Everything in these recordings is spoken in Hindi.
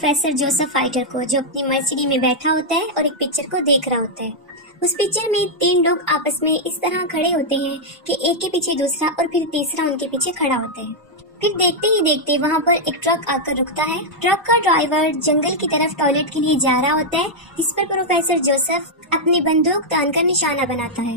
प्रोफेसर जोसेफ फाइटर को, जो अपनी मर्सिडी में बैठा होता है और एक पिक्चर को देख रहा होता है। उस पिक्चर में 3 लोग आपस में इस तरह खड़े होते हैं कि एक के पीछे दूसरा और फिर तीसरा उनके पीछे खड़ा होता है। फिर देखते ही देखते वहाँ पर एक ट्रक आकर रुकता है। ट्रक का ड्राइवर जंगल की तरफ टॉयलेट के लिए जा रहा होता है, जिस पर प्रोफेसर जोसेफ अपनी बंदूक तानकर निशाना बनाता है।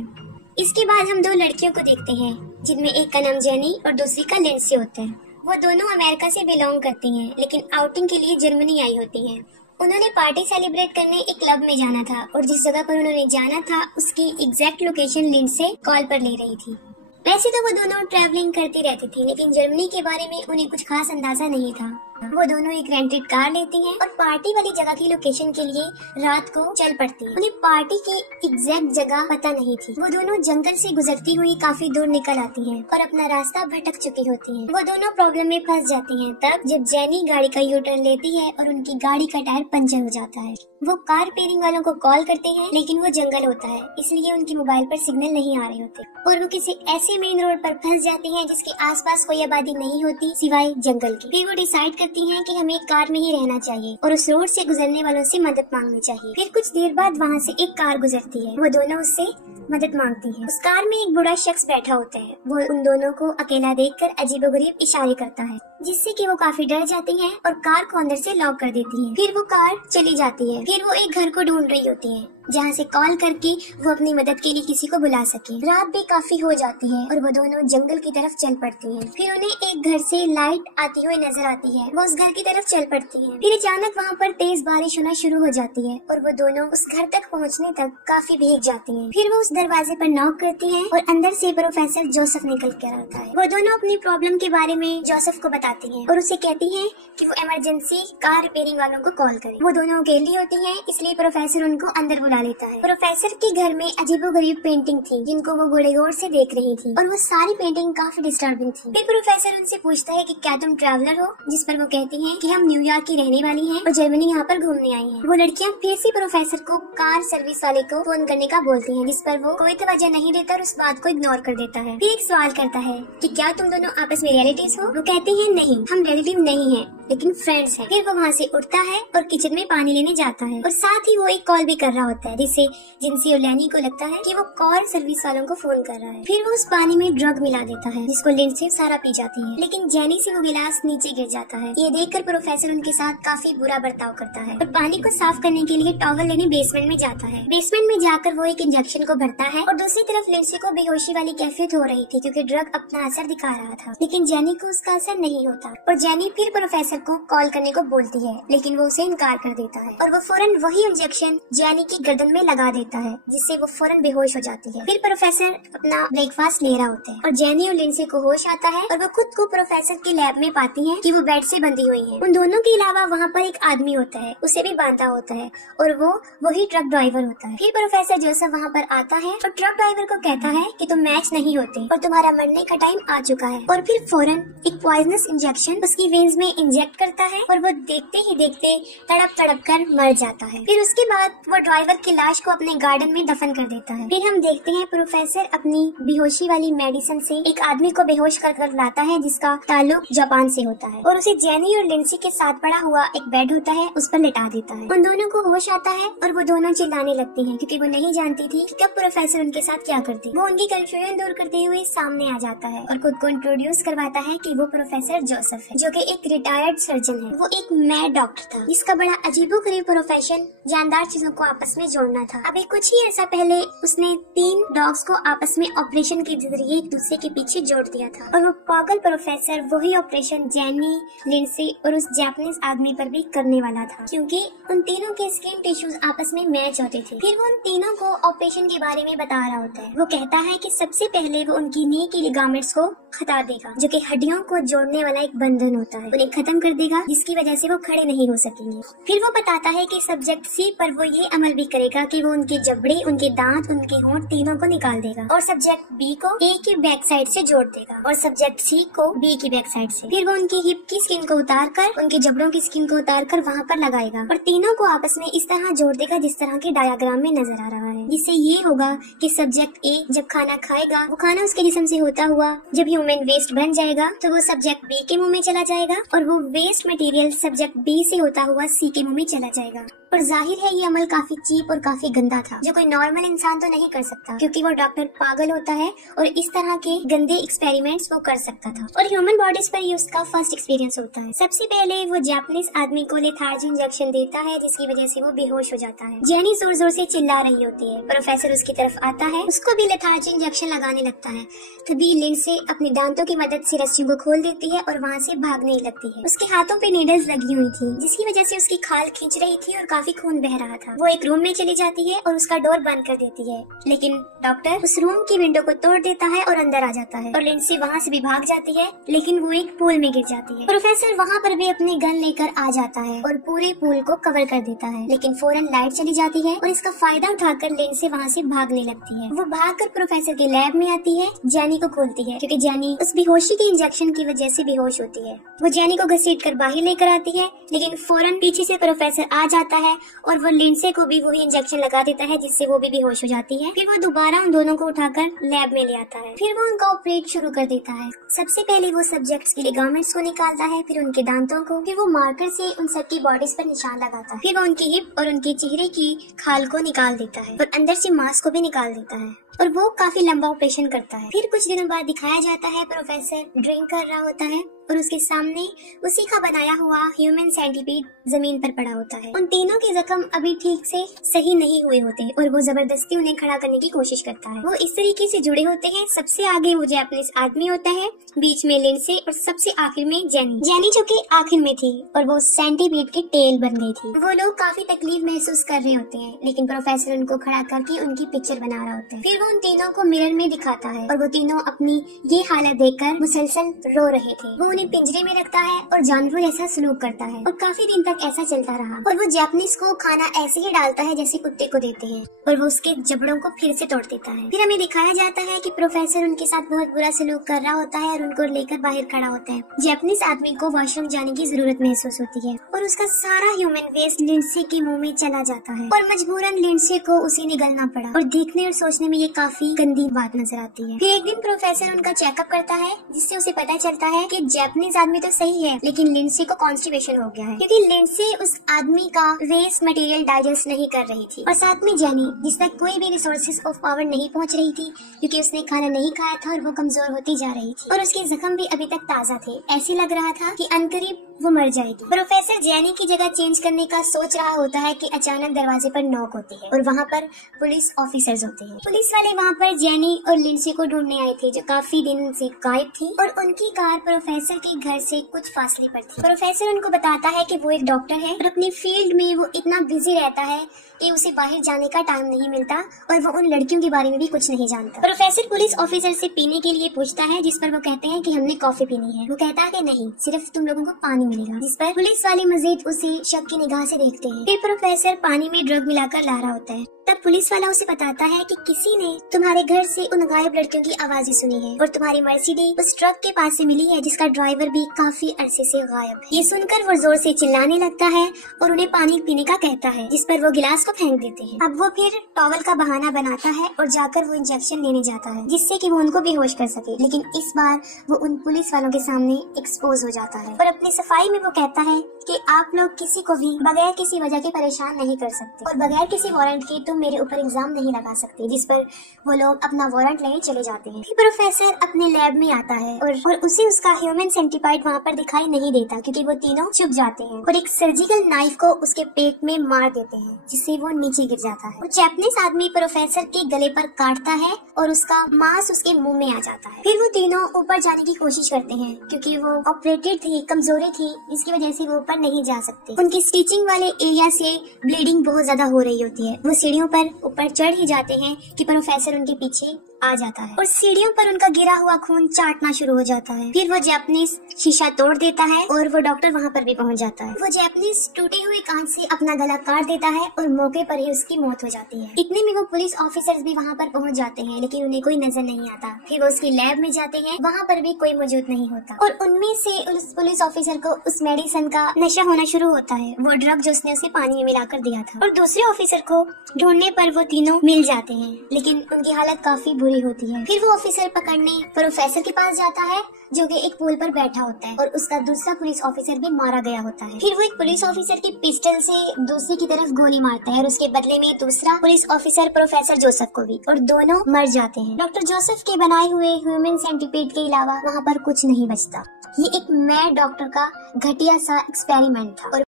इसके बाद हम 2 लड़कियों को देखते हैं, जिनमें एक का नाम जेनी और दूसरी का लिंडसे होता है। वो दोनों अमेरिका से बिलोंग करती हैं, लेकिन आउटिंग के लिए जर्मनी आई होती हैं। उन्होंने पार्टी सेलिब्रेट करने एक क्लब में जाना था और जिस जगह पर उन्होंने जाना था उसकी एग्जैक्ट लोकेशन लिंडसे कॉल पर ले रही थी। वैसे तो वो दोनों ट्रैवलिंग करती रहती थी, लेकिन जर्मनी के बारे में उन्हें कुछ खास अंदाजा नहीं था। वो दोनों एक रेंटेड कार लेती हैं और पार्टी वाली जगह की लोकेशन के लिए रात को चल पड़ती हैं। उन्हें पार्टी की एग्जैक्ट जगह पता नहीं थी। वो दोनों जंगल से गुजरती हुई काफी दूर निकल आती हैं और अपना रास्ता भटक चुकी होती हैं। वो दोनों प्रॉब्लम में फंस जाती हैं तब जब जेनी गाड़ी का यू टर्न लेती है और उनकी गाड़ी का टायर पंचर हो जाता है। वो कार रिपेयरिंग वालों को कॉल करते हैं, लेकिन वो जंगल होता है, इसलिए उनकी मोबाइल पर सिग्नल नहीं आ रहे होते और वो किसी ऐसे मेन रोड पर फंस जाती हैं जिसके आसपास कोई आबादी नहीं होती सिवाय जंगल की। फिर वो डिसाइड करती हैं कि हमें कार में ही रहना चाहिए और उस रोड से गुजरने वालों से मदद मांगनी चाहिए। फिर कुछ देर बाद वहाँ से एक कार गुजरती है। वो दोनों उससे मदद मांगती हैं। उस कार में एक बूढ़ा शख्स बैठा होता है। वो उन दोनों को अकेला देखकर अजीबोगरीब इशारे करता है, जिससे कि वो काफी डर जाती हैं और कार को अंदर से लॉक कर देती हैं। फिर वो कार चली जाती है। फिर वो एक घर को ढूंढ रही होती है जहाँ से कॉल करके वो अपनी मदद के लिए किसी को बुला सके। रात भी काफी हो जाती है और वो दोनों जंगल की तरफ चल पड़ती हैं। फिर उन्हें एक घर से लाइट आती हुई नजर आती है। वो उस घर की तरफ चल पड़ती हैं। फिर अचानक वहाँ पर तेज बारिश होना शुरू हो जाती है और वो दोनों उस घर तक पहुँचने तक काफी भीग जाती हैं। फिर वो उस दरवाजे पर नॉक करती हैं और अंदर से प्रोफेसर जोसेफ निकल कर आता है। वो दोनों अपनी प्रॉब्लम के बारे में जोसेफ को बताती हैं और उसे कहती हैं कि वो इमरजेंसी कार रिपेयरिंग वालों को कॉल करे। वो दोनों अकेली होती हैं, इसलिए प्रोफेसर उनको अंदर बुला लेता है। प्रोफेसर के घर में अजीबोगरीब पेंटिंग थी, जिनको वो बड़े गौर से देख रही थी और वो सारी पेंटिंग काफी डिस्टर्बिंग थी। फिर प्रोफेसर उनसे पूछता है कि क्या तुम ट्रैवलर हो, जिस पर वो कहती हैं कि हम न्यूयॉर्क की रहने वाली हैं और जर्मनी यहाँ पर घूमने आई हैं। वो लड़कियाँ फिर से प्रोफेसर को कार सर्विस वाले को फोन करने का बोलती हैं, जिस पर वो कोई तवज्जो नहीं देता और उस बात को इग्नोर कर देता है। फिर एक सवाल करता है कि क्या तुम दोनों आपस में रिलेटिव्स हो। वो कहती हैं नहीं, हम रिलेटिव नहीं हैं, लेकिन फ्रेंड्स हैं। फिर वो वहाँ से उठता है और किचन में पानी लेने जाता है और साथ ही वो एक कॉल भी कर रहा होता है, जिससे जिनसी और लैनी को लगता है कि वो कार सर्विस वालों को फोन कर रहा है। फिर वो उस पानी में ड्रग मिला देता है, जिसको लिंडसे सारा पी जाती है, लेकिन जेनी से वो गिलास नीचे गिर जाता है। ये देखकर प्रोफेसर उनके साथ काफी बुरा बर्ताव करता है और पानी को साफ करने के लिए टॉवल लेने बेसमेंट में जाता है। बेसमेंट में जाकर वो एक इंजेक्शन को भरता है और दूसरी तरफ लिंडसे को बेहोशी वाली कैफियत हो रही थी, क्योंकि ड्रग अपना असर दिखा रहा था, लेकिन जेनी को उसका असर नहीं होता और जेनी फिर प्रोफेसर को कॉल करने को बोलती है, लेकिन वो उसे इनकार कर देता है और वो फौरन वही इंजेक्शन जेनी की गर्दन में लगा देता है, जिससे वो फौरन बेहोश हो जाती है। फिर प्रोफेसर अपना ब्रेकफास्ट ले रहा होता है और जेनी और लिंडसे को होश आता है और वो खुद को प्रोफेसर के लैब में पाती हैं कि वो बेड से बंधी हुई हैं। उन दोनों के अलावा वहाँ पर एक आदमी होता है, उसे भी बांधा होता है और वो वही ट्रक ड्राइवर होता है। फिर प्रोफेसर जोसेफ वहाँ पर आता है और ट्रक ड्राइवर को कहता है कि तुम मैच नहीं होते और तुम्हारा मरने का टाइम आ चुका है, और फिर फौरन एक पॉइजनस इंजेक्शन उसकी वेन्स में इंजेक्ट करता है और वो देखते ही देखते तड़प कर मर जाता है। फिर उसके बाद वो ड्राइवर की लाश को अपने गार्डन में दफन कर देता है। फिर हम देखते हैं प्रोफेसर अपनी बेहोशी वाली मेडिसिन से एक आदमी को बेहोश कर लाता है, जिसका ताल्लुक जापान से होता है, और उसे जेनी और लिंडसे के साथ पड़ा हुआ एक बेड होता है उस पर लिटा देता है। उन दोनों को होश आता है और वो दोनों चिल्लाने लगती हैं, क्योंकि वो नहीं जानती थी कि कब प्रोफेसर उनके साथ क्या करती। वो उनकी कंफ्यूजन दूर करते हुए सामने आ जाता है और खुद को इंट्रोड्यूस करवाता है कि वो प्रोफेसर जोसेफ है, जो कि एक रिटायर्ड सर्जन है। वो एक मैड डॉक्टर था, जिसका बड़ा अजीबोगरीब प्रोफेशन जानदार चीजों को आपस में जोड़ना था। अभी कुछ ही ऐसा पहले उसने 3 डॉग्स को आपस में ऑपरेशन के जरिए एक दूसरे के पीछे जोड़ दिया था, और वो पागल प्रोफेसर वही ऑपरेशन जेनी, लिंडसे और उस जापानीज आदमी पर भी करने वाला था, क्योंकि उन तीनों के स्किन टिश्यूज आपस में मैच होते थे। फिर वो उन तीनों को ऑपरेशन के बारे में बता रहा होता है। वो कहता है कि सबसे पहले वो उनकी नी की लिगामेंट्स को हटा देगा, जो कि हड्डियों को जोड़ने वाला एक बंधन होता है, उन्हें खत्म कर देगा, जिसकी वजह से वो खड़े नहीं हो सकेंगे। फिर वो बताता है कि सब्जेक्ट सी पर वो ये अमल भी करेगा कि वो उनके जबड़े, उनके दांत, उनके होंठ तीनों को निकाल देगा और सब्जेक्ट बी को ए की बैक साइड से जोड़ देगा और सब्जेक्ट सी को बी की बैक साइड से। फिर वो उनकी हिप की स्किन को उतार कर, उनके जबड़ों की स्किन को उतार कर वहाँ पर लगाएगा और तीनों को आपस में इस तरह जोड़ देगा जिस तरह के डायग्राम में नजर आ रहा है, जिससे ये होगा कि सब्जेक्ट ए जब खाना खाएगा, वो खाना उसके जिस्म से होता हुआ जब ह्यूमन वेस्ट बन जाएगा तो वो सब्जेक्ट बी के मुंह में चला जाएगा और वो वेस्ट मटेरियल सब्जेक्ट बी से होता हुआ सी के मुंह में चला जाएगा। और जाहिर है ये अमल काफी चीप और काफी गंदा था, जो कोई नॉर्मल इंसान तो नहीं कर सकता, क्योंकि वो डॉक्टर पागल होता है और इस तरह के गंदे एक्सपेरिमेंट्स वो कर सकता था। और ह्यूमन बॉडीज पर ये उसका फर्स्ट एक्सपीरियंस होता है। सबसे पहले वो जापानीज आदमी को लेथार्जी इंजेक्शन देता है, जिसकी वजह से वो बेहोश हो जाता है। जेनी जोर जोर से चिल्ला रही होती है। प्रोफेसर उसकी तरफ आता है, उसको भी लेथार्जी इंजेक्शन लगाने लगता है। तभी लिंडसे अपनी दांतों की मदद से रस्सियों को खोल देती है और वहाँ से भागने लगती है। उसके हाथों पे नीडल्स लगी हुई थी, जिसकी वजह से उसकी खाल खींच रही थी और काफी खून बह रहा था। वो एक रूम में चली जाती है और उसका डोर बंद कर देती है, लेकिन डॉक्टर उस रूम की विंडो को तोड़ देता है और अंदर आ जाता है। और लिंडसे वहाँ से भी भाग जाती है, लेकिन वो एक पूल में गिर जाती है। प्रोफेसर वहाँ पर भी अपनी गन लेकर आ जाता है और पूरे पूल को कवर कर देता है, लेकिन फौरन लाइट चली जाती है और इसका फायदा उठाकर लिंडसे वहाँ से भागने लगती है। वो भागकर प्रोफेसर के लैब में आती है, जेनी को खोलती है, क्योंकि जेनी उस बेहोशी के इंजेक्शन की वजह से बेहोश होती है। वो जेनी को घसीटकर बाहर लेकर आती है, लेकिन फौरन पीछे से प्रोफेसर आ जाता है और वो लिंडसे को भी वही इंजेक्शन लगा देता है, जिससे वो भी बेहोश हो जाती है। फिर वो दोबारा उन दोनों को उठाकर लैब में ले आता है। फिर वो उनका ऑपरेट शुरू कर देता है। सबसे पहले वो सब्जेक्ट्स के लिगामेंट्स को निकालता है, फिर उनके दांतों को, फिर वो मार्कर से उन सबकी बॉडीज पर निशान लगाता है। फिर वो उनकी हिप और उनके चेहरे की खाल को निकाल देता है और अंदर से मांस को भी निकाल देता है। और वो काफी लंबा ऑपरेशन करता है। फिर कुछ दिनों बाद दिखाया जाता है प्रोफेसर ड्रिंक कर रहा होता है और उसके सामने उसी का बनाया हुआ ह्यूमन सेंटीपीड जमीन पर पड़ा होता है। उन तीनों के जख्म अभी ठीक से सही नहीं हुए होते और वो जबरदस्ती उन्हें खड़ा करने की कोशिश करता है। वो इस तरीके से जुड़े होते हैं। सबसे आगे वो जापानीज आदमी होता है, बीच में लिंडसे और सबसे आखिर में जेनी जो कि आखिर में थी और वो सेंटीपीड की टेल बन गई थी। वो लोग काफी तकलीफ महसूस कर रहे होते हैं, लेकिन प्रोफेसर उनको खड़ा करके उनकी पिक्चर बना रहा होता है। फिर वो उन तीनों को मिरर में दिखाता है और वो तीनों अपनी ये हालत देखकर मुसलसल रो रहे थे। वो उन्हें पिंजरे में रखता है और जानवरों जैसा सलूक करता है और काफी दिन तक ऐसा चलता रहा। और वो जापानीज को खाना ऐसे ही डालता है जैसे कुत्ते को देते हैं और वो उसके जबड़ों को फिर से तोड़ देता है। फिर हमें दिखाया जाता है कि प्रोफेसर उनके साथ बहुत बुरा सलूक कर रहा होता है और उनको लेकर बाहर खड़ा होता है। जापानीज आदमी को वॉशरूम जाने की जरूरत महसूस होती है और उसका सारा ह्यूमन वेस्ट लिंडसे के मुंह में चला जाता है और मजबूरन लिंडसे को उसे निगलना पड़ा। और देखने और सोचने में ये काफी गंदी बात नजर आती है। फिर एक दिन प्रोफेसर उनका चेकअप करता है, जिससे उसे पता चलता है कि जापानीज आदमी तो सही है, लेकिन लिंडसे को कॉन्स्टिपेशन हो गया है, क्योंकि लिंडसे उस आदमी का वेस्ट मटेरियल डाइजेस्ट नहीं कर रही थी। और साथ में जेनी, जिस तक कोई भी रिसोर्सेज ऑफ पावर नहीं पहुंच रही थी, क्योंकि उसने खाना नहीं खाया था और वो कमजोर होती जा रही थी और उसके जख्म भी अभी तक ताजा थे। ऐसे लग रहा था कि अनकरीब वो मर जाएगी। प्रोफेसर जेनी की जगह चेंज करने का सोच रहा होता है कि अचानक दरवाजे पर नॉक होती है और वहाँ पर पुलिस ऑफिसर्स होते हैं। पुलिस वाले वहाँ पर जेनी और लिंडसे को ढूंढने आए थे, जो काफी दिन से गायब थी, और उनकी कार प्रोफेसर के घर से कुछ फासले पर थी। प्रोफेसर उनको बताता है कि वो एक डॉक्टर है और अपनी फील्ड में वो इतना बिजी रहता है कि उसे बाहर जाने का टाइम नहीं मिलता और वो उन लड़कियों के बारे में भी कुछ नहीं जानता। प्रोफेसर पुलिस ऑफिसर से पीने के लिए पूछता है, जिस पर वो कहते हैं कि हमने कॉफी पीनी है। वो कहता है कि नहीं, सिर्फ तुम लोगों को पानी मिलेगा, जिस पर पुलिस वाले मजीद उसे शक की निगाह से देखते हैं। फिर प्रोफेसर पानी में ड्रग मिलाकर ला रहा होता है। तब पुलिस वाला उसे बताता है कि किसी ने तुम्हारे घर से उन गायब लड़कियों की आवाजें सुनी है और तुम्हारी मर्सिडीज उस ट्रक के पास से मिली है, जिसका ड्राइवर भी काफी अरसे से गायब है। ये सुनकर वो जोर से चिल्लाने लगता है और उन्हें पानी पीने का कहता है, जिस पर वो गिलास को फेंक देते हैं। अब वो फिर टॉवल का बहाना बनाता है और जाकर वो इंजेक्शन लेने जाता है, जिससे कि वो उनको बेहोश कर सके। लेकिन इस बार वो उन पुलिस वालों के सामने एक्सपोज हो जाता है और अपनी सफाई में वो कहता है कि आप लोग किसी को भी बगैर किसी वजह के परेशान नहीं कर सकते और बगैर किसी वारंट के तुम मेरे ऊपर इल्जाम नहीं लगा सकते, जिस पर वो लोग अपना वारंट लेने चले जाते हैं। फिर प्रोफेसर अपने लैब में आता है और उसे उसका ह्यूमन सेंटीपाइड वहाँ पर दिखाई नहीं देता, क्योंकि वो तीनों छुप जाते हैं और एक सर्जिकल नाइफ को उसके पेट में मार देते हैं, जिससे वो नीचे गिर जाता है। वो जापानीज आदमी प्रोफेसर के गले पर काटता है और उसका मांस उसके मुंह में आ जाता है। फिर वो तीनों ऊपर जाने की कोशिश करते हैं, क्योंकि वो ऑपरेटेड थी, कमजोरी थी, इसकी वजह से वो ऊपर नहीं जा सकते। उनकी स्टिचिंग वाले एरिया से ब्लीडिंग बहुत ज्यादा हो रही होती है। वो सीढ़ियों पर ऊपर चढ़ ही जाते हैं कि प्रोफेसर उनके पीछे आ जाता है और सीढ़ियों पर उनका गिरा हुआ खून चाटना शुरू हो जाता है। फिर वो जापानीज शीशा तोड़ देता है और वो डॉक्टर वहाँ पर भी पहुँच जाता है। वो जापानीज टूटे हुए कांच से अपना गला काट देता है और मौके पर ही उसकी मौत हो जाती है। इतने में वो पुलिस ऑफिसर्स भी वहाँ पर पहुँच जाते हैं, लेकिन उन्हें कोई नजर नहीं आता। फिर वो उसकी लैब में जाते हैं, वहाँ पर भी कोई मौजूद नहीं होता और उनमें से उस पुलिस ऑफिसर को उस मेडिसिन का नशा होना शुरू होता है, वो ड्रग जो उसने उसे पानी में मिलाकर दिया था। और दूसरे ऑफिसर को ढूंढने पर वो तीनों मिल जाते हैं, लेकिन उनकी हालत काफी बुरी हुई होती है। फिर वो ऑफिसर पकड़ने प्रोफेसर के पास जाता है जो कि एक पुल पर बैठा होता है और उसका दूसरा पुलिस ऑफिसर भी मारा गया होता है। फिर वो एक पुलिस ऑफिसर की पिस्टल से दूसरे की तरफ गोली मारता है और उसके बदले में दूसरा पुलिस ऑफिसर प्रोफेसर जोसेफ को भी, और दोनों मर जाते हैं। डॉक्टर जोसेफ के बनाए हुए ह्यूमन सेंटीपीड के अलावा वहाँ पर कुछ नहीं बचता। ये एक मैड डॉक्टर का घटिया सा एक्सपेरिमेंट था। और